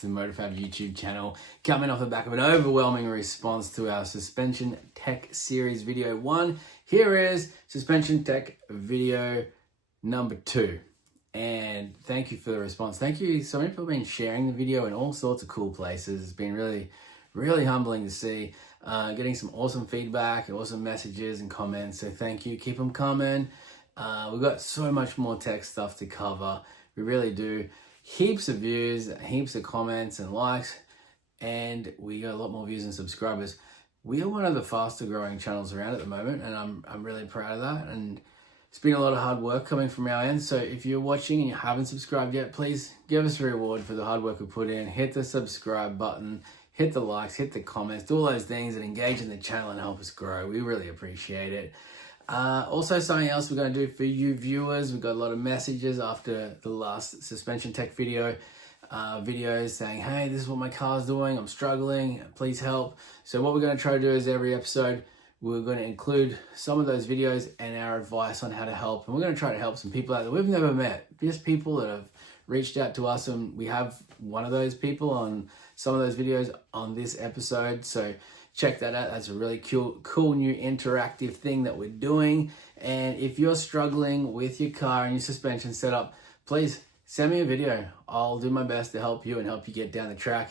to the MotorFab YouTube channel, coming off the back of an overwhelming response to our suspension tech series video 1. Here is suspension tech video number 2. And thank you for the response. Thank you. So many people have been sharing the video in all sorts of cool places. It's been really humbling to see. Getting some awesome feedback, awesome messages and comments. So thank you. Keep them coming. We've got so much more tech stuff to cover. We really do. Heaps of views, heaps of comments and likes, and we got a lot more views and subscribers. We are one of the faster growing channels around at the moment, and I'm really proud of that. And it's been a lot of hard work coming from our end. So if you're watching and you haven't subscribed yet, please give us a reward for the hard work we put in. Hit the subscribe button, hit the likes, hit the comments, do all those things that engage in the channel and help us grow. We really appreciate it. Also, something else we're going to do for you viewers, we've got a lot of messages after the last suspension tech video videos saying, hey, this is what my car's doing, I'm struggling, please help. So what we're going to try to do is every episode we're going to include some of those videos and our advice on how to help, and we're going to try to help some people out that we've never met, just people that have reached out to us, and we have one of those people on some of those videos on this episode. So check that out. That's a really cool new interactive thing that we're doing. And if you're struggling with your car and your suspension setup, please send me a video. I'll do my best to help you and help you get down the track.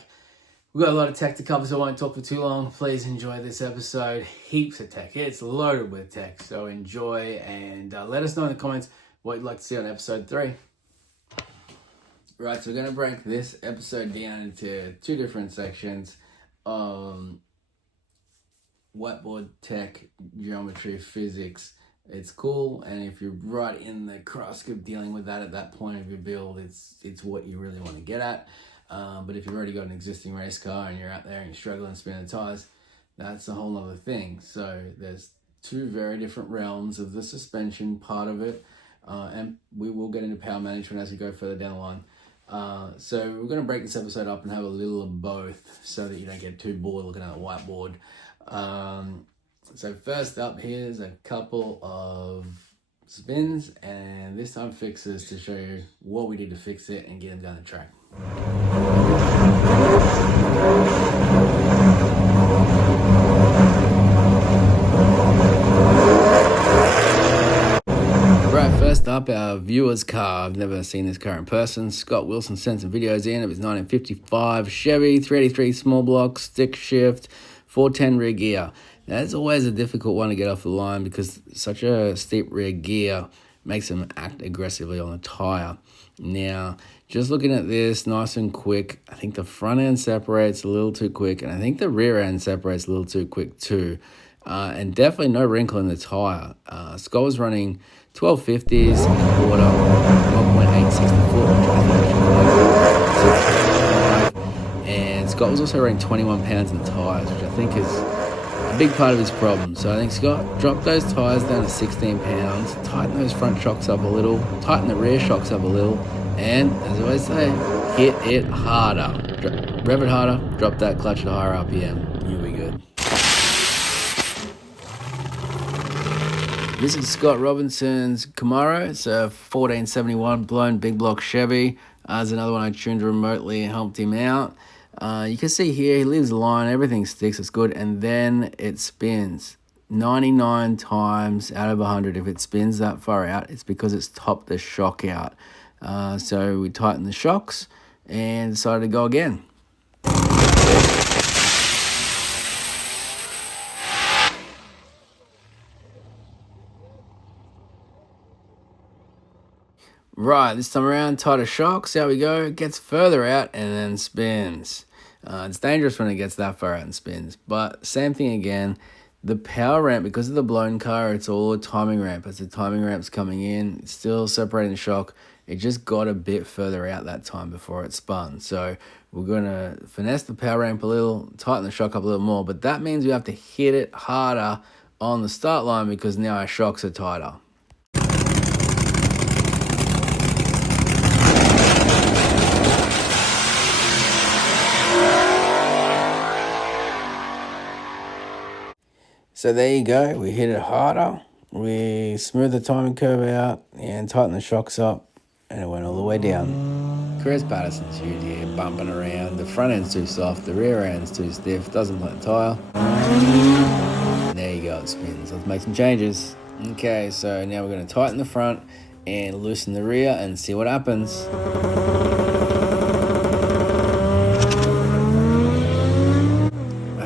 We've got a lot of tech to cover, so I won't talk for too long. Please enjoy this episode. Heaps of tech. It's loaded with tech, so enjoy, and let us know in the comments what you'd like to see on episode 3. Right, so we're going to break this episode down into 2 different sections. Whiteboard tech, geometry, physics. It's cool, and if you're right in the crux of dealing with that at that point of your build, it's what you really want to get at. But if you've already got an existing race car and you're out there and you're struggling spinning the tires, that's a whole other thing. So there's 2 very different realms of the suspension part of it, and we will get into power management as we go further down the line. So we're going to break this episode up and have a little of both so that you don't get too bored looking at the whiteboard. So first up, here's a couple of spins and this time fixes to show you what we did to fix it and get them down the track. Right, first up, our viewer's car. I've never seen this car in person. Scott Wilson sent some videos in. It was 1955 Chevy, 383 small block, stick shift, 410 rear gear. Now, that's always a difficult one to get off the line because such a steep rear gear makes them act aggressively on the tire. Now, just looking at this, nice and quick, I think the front end separates a little too quick, and I think the rear end separates a little too quick too. And definitely no wrinkle in the tire. Scott was running 1250s and a quarter, 1.864, which I think is and Scott was also running 21 pounds in the tires, which I think is a big part of his problem. So I think Scott dropped those tires down to 16 pounds, tighten those front shocks up a little, tighten the rear shocks up a little, and as I always say, hit it harder. Rev it harder, drop that clutch at a higher RPM. You'll be good. This is Scott Robinson's Camaro. It's a 1471 blown big block Chevy. There's another one I tuned remotely and helped him out. You can see here, he leaves the line, everything sticks, it's good, and then it spins. 99 times out of 100, if it spins that far out, it's because it's topped the shock out. So we tightened the shocks and decided to go again. Right, this time around, tighter shocks, out we go, gets further out and then spins. It's dangerous when it gets that far out and spins, but same thing again. The power ramp, because of the blown car, it's all a timing ramp. As the timing ramp's coming in, it's still separating the shock. It just got a bit further out that time before it spun. So we're going to finesse the power ramp a little, tighten the shock up a little more, but that means we have to hit it harder on the start line because now our shocks are tighter. So there you go, we hit it harder, we smoothed the timing curve out and tightened the shocks up, and it went all the way down. Chris Patterson's huge here, bumping around. The front end's too soft, the rear end's too stiff, doesn't let the tyre. And there you go, it spins. Let's make some changes. Okay, so now we're going to tighten the front and loosen the rear and see what happens.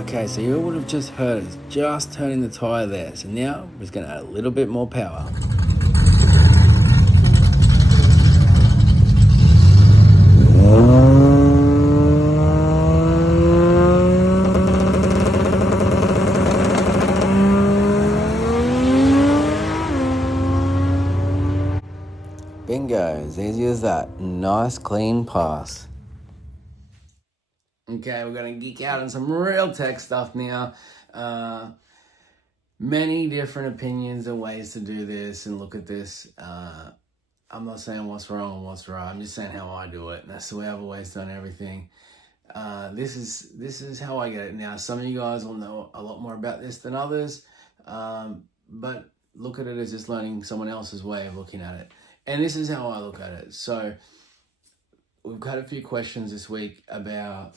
Okay, so you would have just heard us just turning the tyre there. So now we're just going to add a little bit more power. Bingo, as easy as that. Nice clean pass. Okay, we're going to geek out on some real tech stuff now. Many different opinions and ways to do this and look at this. I'm not saying what's wrong and what's right. I'm just saying how I do it. That's the way I've always done everything. This is how I get it now. Some of you guys will know a lot more about this than others, but look at it as just learning someone else's way of looking at it. And this is how I look at it. So we've had a few questions this week about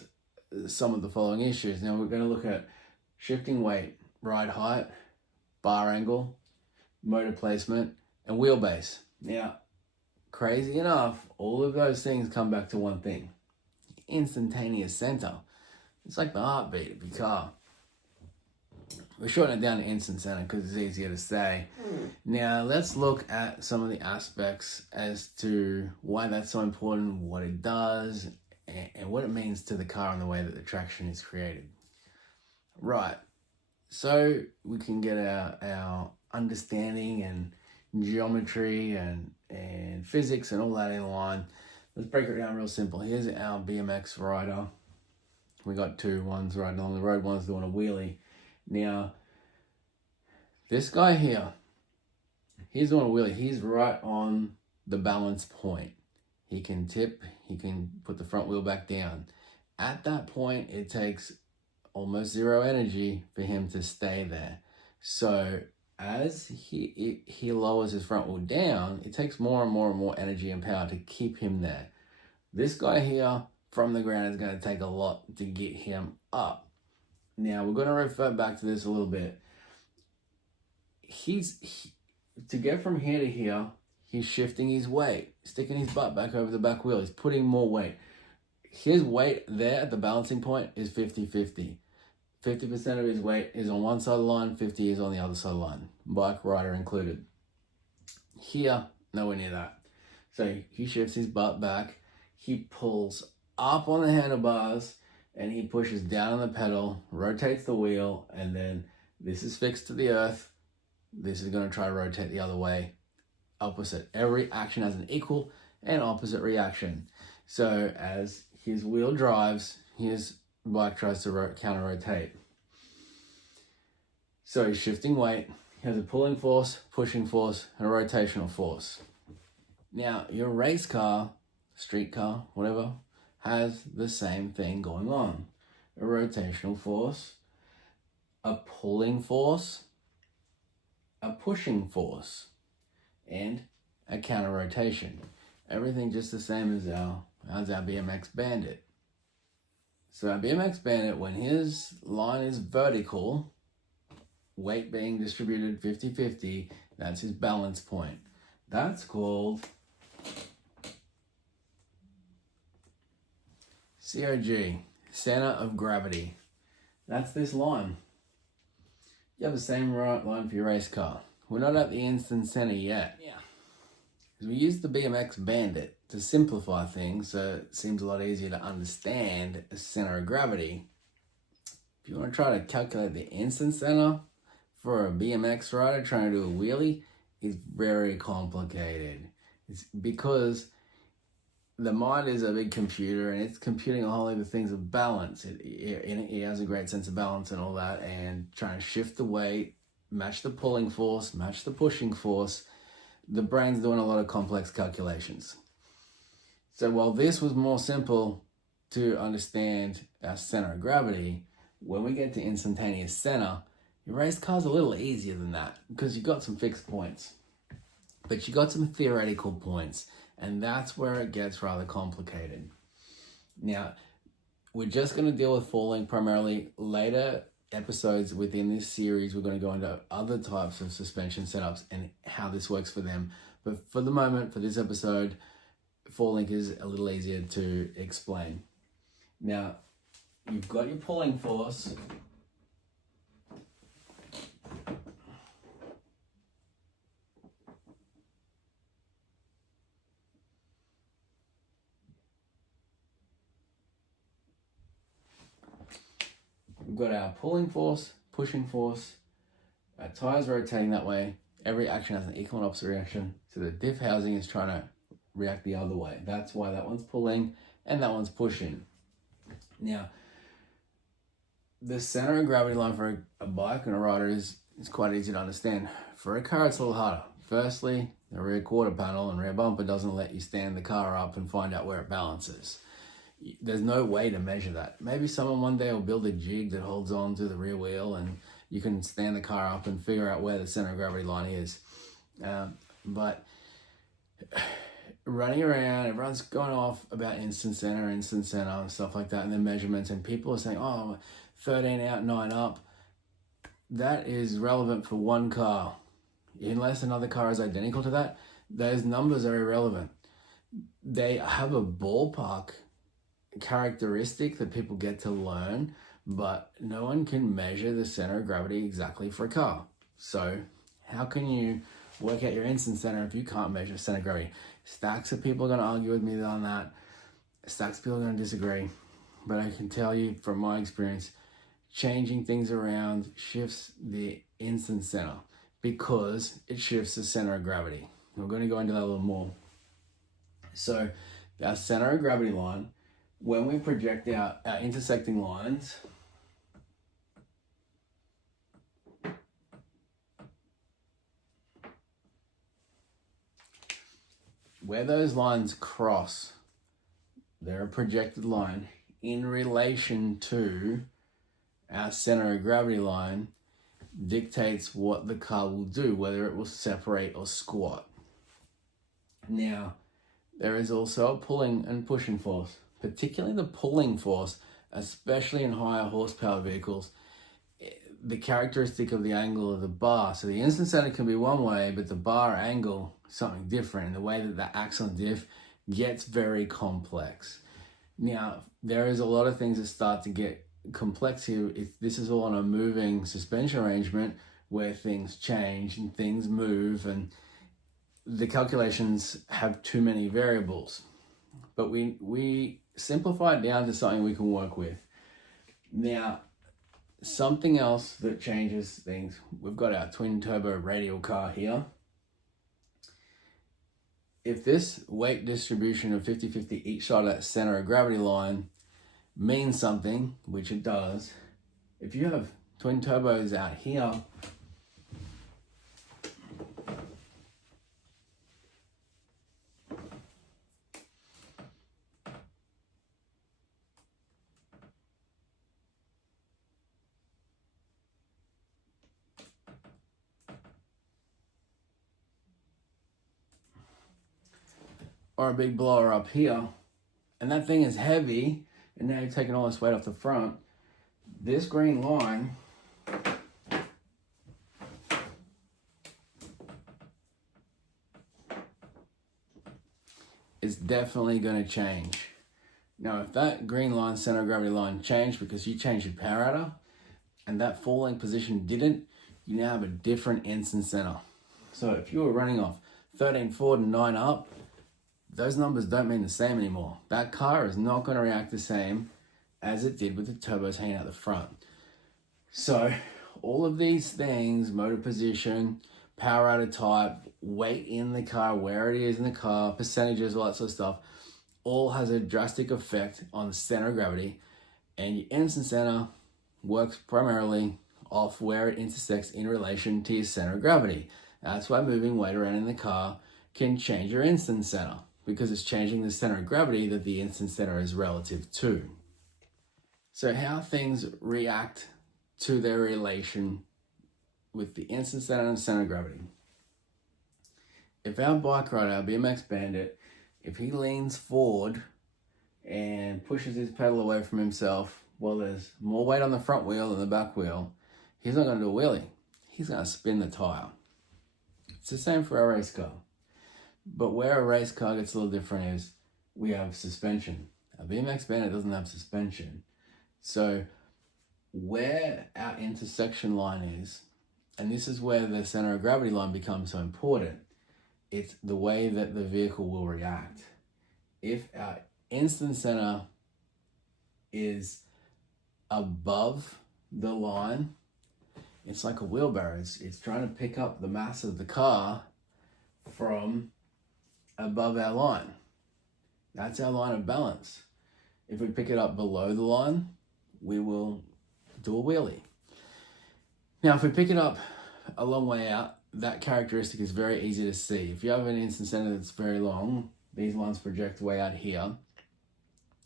some of the following issues. Now we're going to look at shifting weight, ride height, bar angle, motor placement, and wheelbase. Now, crazy enough, all of those things come back to one thing: instantaneous center. It's like the heartbeat of your car. We're shortening it down to instant center because it's easier to say. Now, let's look at some of the aspects as to why that's so important, what it does, and what it means to the car and the way that the traction is created. Right, so we can get our understanding and geometry and physics and all that in line. Let's break it down real simple. Here's our BMX rider. We got two, one's riding along the road, one's doing a wheelie. Now, this guy here, he's doing a wheelie. He's right on the balance point. He can tip, he can put the front wheel back down. At that point, it takes almost zero energy for him to stay there. So as he lowers his front wheel down, it takes more and more and more energy and power to keep him there. This guy here from the ground is going to take a lot to get him up. Now, we're going to refer back to this a little bit. To get from here to here, he's shifting his weight, sticking his butt back over the back wheel. He's putting more weight. His weight there at the balancing point is 50-50. 50% of his weight is on one side of the line, 50 is on the other side of the line. Bike rider included. Here, nowhere near that. So he shifts his butt back. He pulls up on the handlebars and he pushes down on the pedal, rotates the wheel, and then this is fixed to the earth. This is going to try to rotate the other way. Opposite. Every action has an equal and opposite reaction. So as his wheel drives, his bike tries to counter-rotate. So he's shifting weight. He has a pulling force, pushing force, and a rotational force. Now, your race car, street car, whatever, has the same thing going on. A rotational force, a pulling force, a pushing force, and a counter rotation. Everything just the same as our BMX Bandit. So our BMX Bandit, when his line is vertical, weight being distributed 50-50, that's his balance point. That's called COG, center of gravity. That's this line. You have the same right line for your race car. We're not at the instant center yet. Yeah. We use the BMX Bandit to simplify things, so it seems a lot easier to understand a center of gravity. If you want to try to calculate the instant center for a BMX rider trying to do a wheelie, it's very complicated. It's because the mind is a big computer and it's computing a whole heap of things of balance. It has a great sense of balance and all that, and trying to shift the weight, match the pulling force, match the pushing force. The brain's doing a lot of complex calculations. So while this was more simple to understand our center of gravity, when we get to instantaneous center, your race car's a little easier than that because you've got some fixed points. But you got some theoretical points, And that's where it gets rather complicated. Now, we're just going to deal with falling primarily. Later episodes within this series, we're going to go into other types of suspension setups and how this works for them. But for the moment, for this episode, falling is a little easier to explain. Now, you've got your pulling force. We've got our pulling force, pushing force, our tires rotating that way. Every action has an equal and opposite reaction. So the diff housing is trying to react the other way. That's why that one's pulling and that one's pushing. Now, the center of gravity line for a bike and a rider is quite easy to understand. For a car, it's a little harder. Firstly, the rear quarter panel and rear bumper doesn't let you stand the car up and find out where it balances. There's no way to measure that. Maybe someone one day will build a jig that holds on to the rear wheel and you can stand the car up and figure out where the center of gravity line is. But running around, everyone's going off about instant center and stuff like that, and the measurements, and people are saying, oh, 13 out, 9 up. That is relevant for one car. Unless another car is identical to that, those numbers are irrelevant. They have a ballpark characteristic that people get to learn, but no one can measure the center of gravity exactly for a car. So how can you work out your instant center if you can't measure center of gravity? Stacks of people are going to argue with me on that. Stacks of people are going to disagree. But I can tell you from my experience, changing things around shifts the instant center because it shifts the center of gravity. We're going to go into that a little more. So our center of gravity line, when we project out our intersecting lines, where those lines cross, they're a projected line in relation to our center of gravity line, dictates what the car will do, whether it will separate or squat. Now, there is also a pulling and pushing force, particularly the pulling force, especially in higher horsepower vehicles. The characteristic of the angle of the bar. So the instant center can be one way, but the bar angle is something different. And the way that the axle and diff gets very complex. Now, there is a lot of things that start to get complex here. This is all on a moving suspension arrangement where things change and things move and the calculations have too many variables. But we simplify it down to something we can work with. Now, something else that changes things, we've got our twin turbo radial car here. If this weight distribution of 50-50 each side of that center of gravity line means something, which it does, if you have twin turbos out here, or a big blower up here, and that thing is heavy, and now you're taking all this weight off the front, this green line is definitely going to change. Now, if that green line, center of gravity line, changed because you changed your power adder, and that falling position didn't, you now have a different instant center. So if you were running off 13 forward and 9 up, those numbers don't mean the same anymore. That car is not going to react the same as it did with the turbos hanging out the front. So all of these things, motor position, power adder type, weight in the car, where it is in the car, percentages, all that sort of stuff, all has a drastic effect on the center of gravity. And your instant center works primarily off where it intersects in relation to your center of gravity. That's why moving weight around in the car can change your instant center, because it's changing the center of gravity that the instant center is relative to. So how things react to their relation with the instant center and center of gravity. If our bike rider, our BMX bandit, if he leans forward and pushes his pedal away from himself, well, there's more weight on the front wheel than the back wheel, he's not going to do a wheelie. He's going to spin the tire. It's the same for a race car. But where a race car gets a little different is we have suspension. A BMX Bandit doesn't have suspension. So where our intersection line is, and this is where the center of gravity line becomes so important, it's the way that the vehicle will react. If our instant center is above the line, it's like a wheelbarrow. It's trying to pick up the mass of the car from above our line. That's our line of balance. If we pick it up below the line, we will do a wheelie. Now, if we pick it up a long way out, that characteristic is very easy to see. If you have an instant center that's very long, these lines project way out here.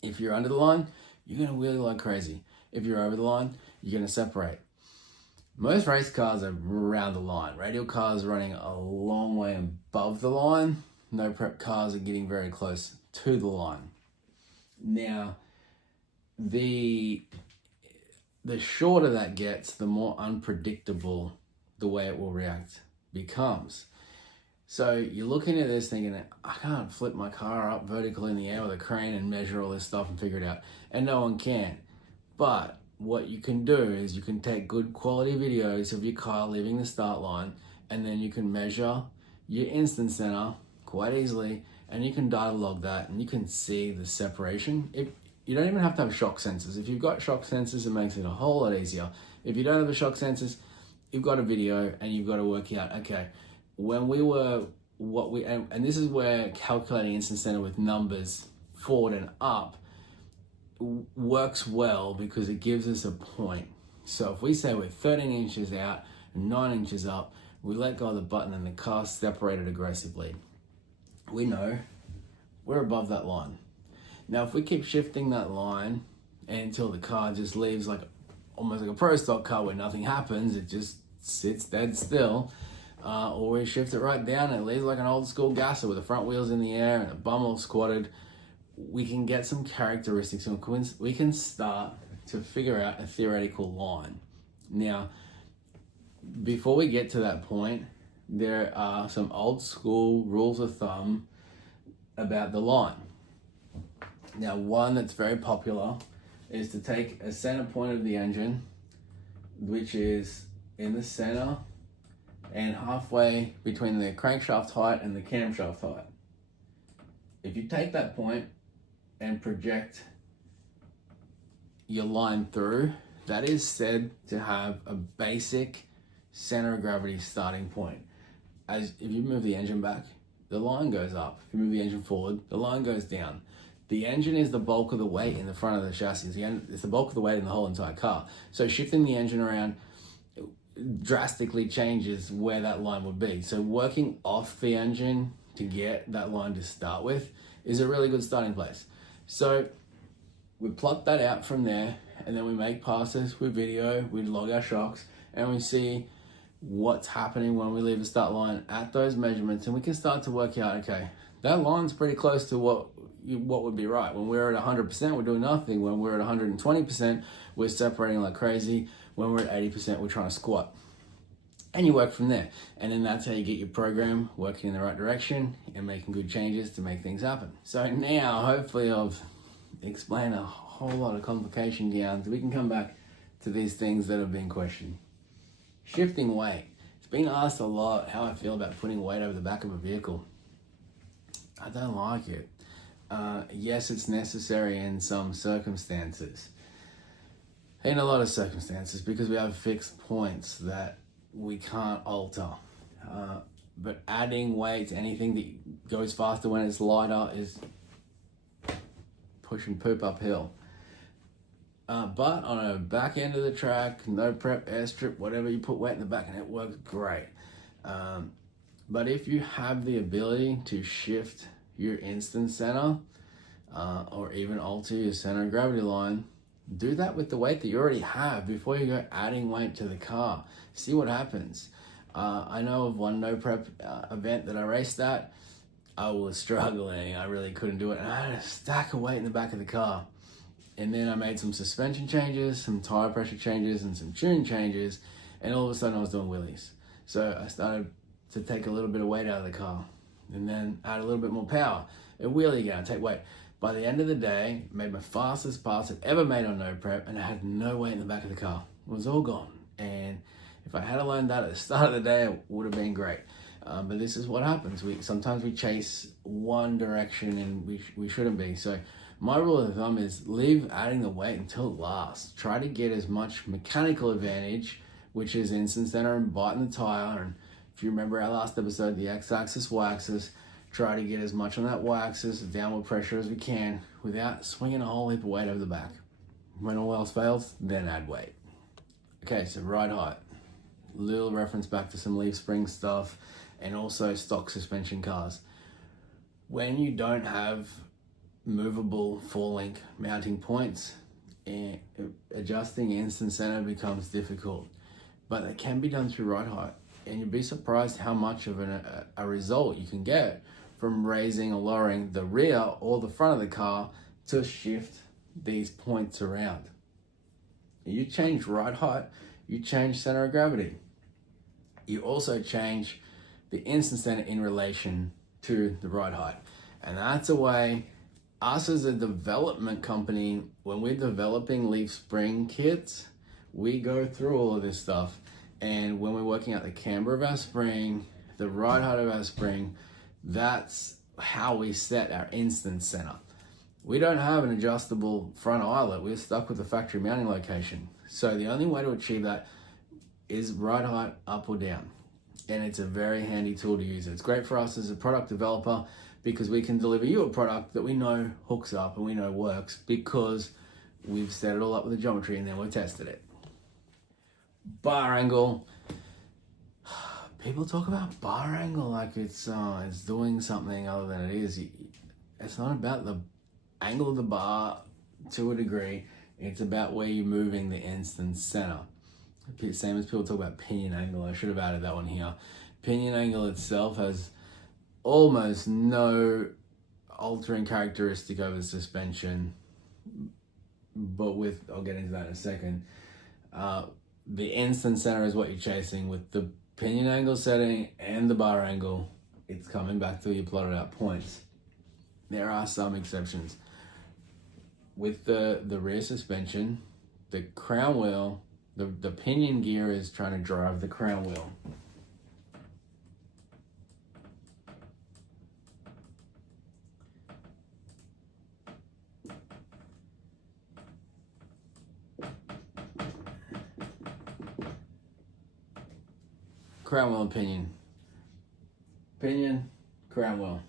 If you're under the line, you're going to wheelie like crazy. If you're over the line, you're going to separate. Most race cars are around the line. Radial cars are running a long way above the line. No prep cars are getting very close to the line. Now, the shorter that gets, the more unpredictable the way it will react becomes. So you're looking at this thinking, I can't flip my car up vertically in the air with a crane and measure all this stuff and figure it out. And no one can. But what you can do is you can take good quality videos of your car leaving the start line, and then you can measure your instant center quite easily, and you can data log that, and you can see the separation. You don't even have to have shock sensors. If you've got shock sensors, it makes it a whole lot easier. If you don't have the shock sensors, you've got a video and you've got to work out, okay, when we were, and this is where calculating instant center with numbers forward and up works well, because it gives us a point. So if we say we're 13 inches out and 9 inches up, we let go of the button and the car separated aggressively. We know we're above that line. Now, if we keep shifting that line until the car just leaves like almost like a pro stock car where nothing happens, it just sits dead still, or we shift it right down and it leaves like an old school gasser with the front wheels in the air and the bum all squatted, we can get some characteristics and we can start to figure out a theoretical line. Now, before we get to that point, there are some old school rules of thumb about the line. Now, one that's very popular is to take a center point of the engine, which is in the center and halfway between the crankshaft height and the camshaft height. If you take that point and project your line through, that is said to have a basic center of gravity starting point. As if you move the engine back, the line goes up. If you move the engine forward, the line goes down. The engine is the bulk of the weight in the front of the chassis. It's the bulk of the weight in the whole entire car. So shifting the engine around drastically changes where that line would be. So working off the engine to get that line to start with is a really good starting place. So we plot that out from there, and then we make passes with video, we log our shocks, and we see what's happening when we leave the start line at those measurements, and we can start to work out, okay, that line's pretty close to what would be right. When we're at 100%, we're doing nothing. When we're at 120%, we're separating like crazy. When we're at 80%, we're trying to squat. And you work from there. And then that's how you get your program working in the right direction and making good changes to make things happen. So now, hopefully I've explained a whole lot of complication down so we can come back to these things that have been questioned. Shifting weight. It's been asked a lot how I feel about putting weight over the back of a vehicle. I don't like it. Yes, it's necessary in some circumstances. In a lot of circumstances, because we have fixed points that we can't alter. But adding weight to anything that goes faster when it's lighter is pushing poop uphill. But on a back end of the track, no prep, airstrip, whatever, you put weight in the back and it works great. But if you have the ability to shift your instant center or even alter your center of gravity line, do that with the weight that you already have before you go adding weight to the car. See what happens. I know of one no prep event that I raced at. I was struggling. I really couldn't do it. And I had a stack of weight in the back of the car. And then I made some suspension changes, some tire pressure changes, and some tuning changes. And all of a sudden I was doing wheelies. So I started to take a little bit of weight out of the car and then add a little bit more power. And wheelie again, I take weight. By the end of the day, made my fastest pass I've ever made on no prep, and I had no weight in the back of the car. It was all gone. And if I had learned that at the start of the day, it would have been great. But this is what happens. Sometimes we chase one direction and we shouldn't be. So my rule of thumb is leave adding the weight until last. Try to get as much mechanical advantage, which is instant center and biting the tire. And if you remember our last episode, the x-axis, y-axis, try to get as much on that y-axis, downward pressure as we can, without swinging a whole heap of weight over the back. When all else fails, then add weight. Okay, so ride height. Little reference back to some leaf spring stuff and also stock suspension cars. When you don't have movable four-link mounting points, adjusting instant center becomes difficult, but it can be done through ride height. And you'd be surprised how much of a result you can get from raising or lowering the rear or the front of the car to shift these points around. You change ride height, you change center of gravity. You also change the instant center in relation to the ride height. And that's a way, us as a development company, when we're developing leaf spring kits, we go through all of this stuff. And when we're working out the camber of our spring, the ride height of our spring, that's how we set our instant center. We don't have an adjustable front eyelet. We're stuck with the factory mounting location. So the only way to achieve that is ride height up or down. And it's a very handy tool to use. It's great for us as a product developer because we can deliver you a product that we know hooks up and we know works because we've set it all up with the geometry and then we've tested it. Bar angle. People talk about bar angle like it's doing something other than it is. It's not about the angle of the bar to a degree. It's about where you're moving the instant center. Same as people talk about pinion angle. I should have added that one here. Pinion angle itself has almost no altering characteristic over the suspension, but I'll get into that in a second. The instant center is what you're chasing. With the pinion angle setting and the bar angle, it's coming back to your plotted out points. There are some exceptions. With the rear suspension, the crown wheel, the pinion gear is trying to drive the crown wheel. Crown wheel and pinion. Pinion, crown wheel.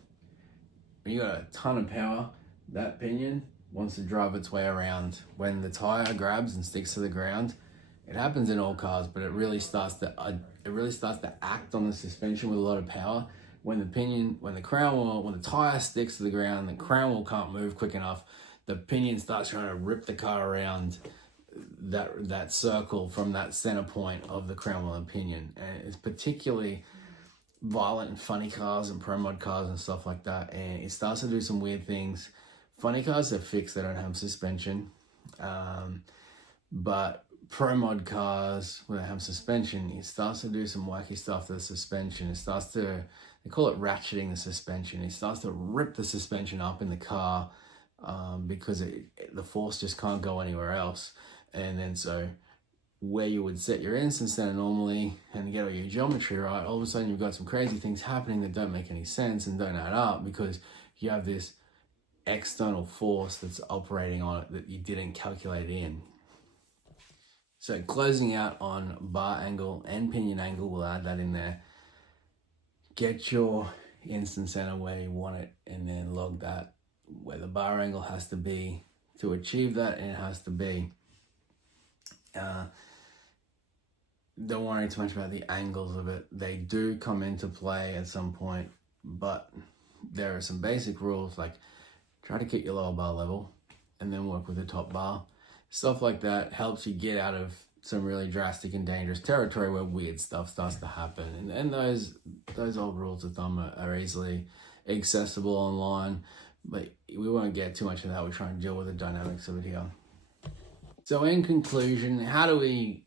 When you got a ton of power, that pinion wants to drive its way around. When the tire grabs and sticks to the ground, it happens in all cars, but it really starts to act on the suspension with a lot of power. When the tire sticks to the ground, the crown wheel can't move quick enough. The pinion starts trying to rip the car around that circle from that center point of the crown wheel and pinion. And it's particularly violent in funny cars and pro mod cars and stuff like that. And it starts to do some weird things. Funny cars are fixed, they don't have suspension. But pro mod cars, when they have suspension, it starts to do some wacky stuff to the suspension. They call it ratcheting the suspension. It starts to rip the suspension up in the car because the force just can't go anywhere else. And then so where you would set your instant center normally and get all your geometry right, all of a sudden you've got some crazy things happening that don't make any sense and don't add up because you have this external force that's operating on it that you didn't calculate in. So closing out on bar angle and pinion angle, we'll add that in there. Get your instant center where you want it and then log that where the bar angle has to be to achieve that, and it has to be. Don't worry too much about the angles of it. They do come into play at some point, but there are some basic rules like try to keep your lower bar level and then work with the top bar. Stuff like that helps you get out of some really drastic and dangerous territory where weird stuff starts to happen. And those old rules of thumb are easily accessible online, but we won't get too much of that. We're trying to deal with the dynamics of it here. So in conclusion, how do we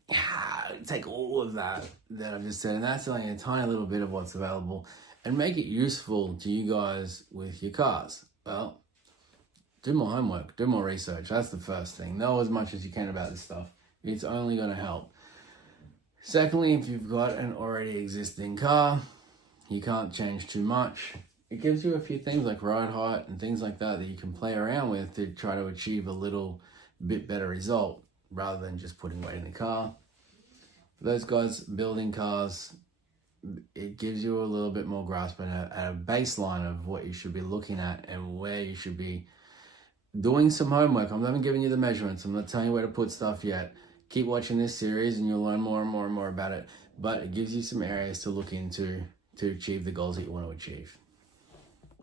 take all of that I've just said, and that's only a tiny little bit of what's available, and make it useful to you guys with your cars? Well, do more homework, do more research. That's the first thing. Know as much as you can about this stuff. It's only going to help. Secondly, if you've got an already existing car, you can't change too much. It gives you a few things like ride height and things like that you can play around with to try to achieve a little bit better result rather than just putting weight in the car. For those guys building cars, it gives you a little bit more grasp and a baseline of what you should be looking at and where you should be doing some homework. I'm not even giving you the measurements. I'm not telling you where to put stuff yet. Keep watching this series and you'll learn more and more and more about it. But it gives you some areas to look into to achieve the goals that you want to achieve.